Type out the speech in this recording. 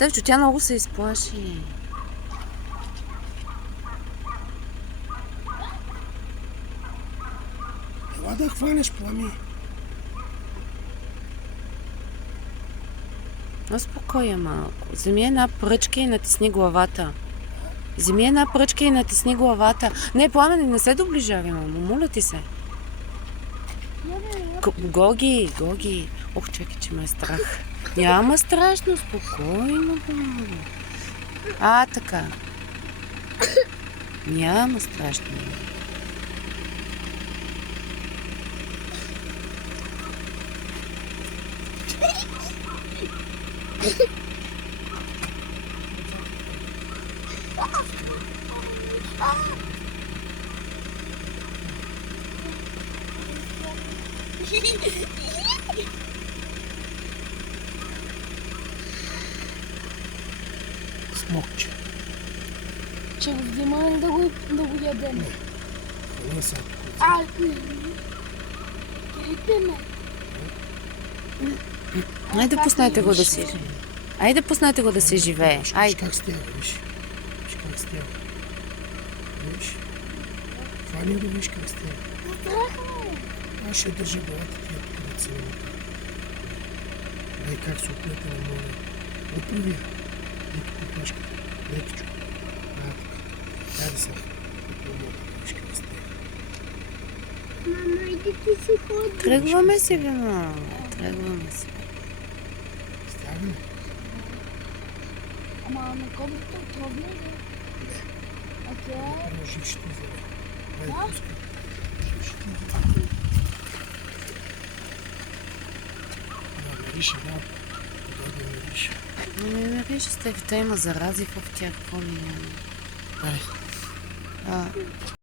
Стефчо, тя много се изплаши. Ела да хванеш, Плами. Успокоя малко. Вземи една пръчка и натисни главата. Вземи една пръчка и натисни главата. Не, Пламен, не се доближавай, мамо. Моля ти се. Гоги. Ох, чакай, че ме е страх. Няма страшно, спокойно. Така. Няма страшно. Смокче. Че го внимание да го ядем. Не са. Айде пуснете го да си. Айде пуснете го да си живее. Виж Айде. как стяга, виж. Виж как стяга. Виж. Хвани да виж как стяга. Аз ще държа главата ти от целата. Дай как се оплете на моля. Оправя. Ето купашката. Лекичко. Така. Дай да се. Виж как стяга. Мама, иди ти си ходи. Тръгваме си, бе, мама. Тръгваме си. Стягаме. Ама на кобрата отровна ли? А тя е... Първо жив ще ти вземе. Дай Да? пускай. Жив ще ти вземе. Да, мирише, да. Куда да мирише. Не виж, Стефи, той има зарази в тях. Какво ли няма? Дай. А,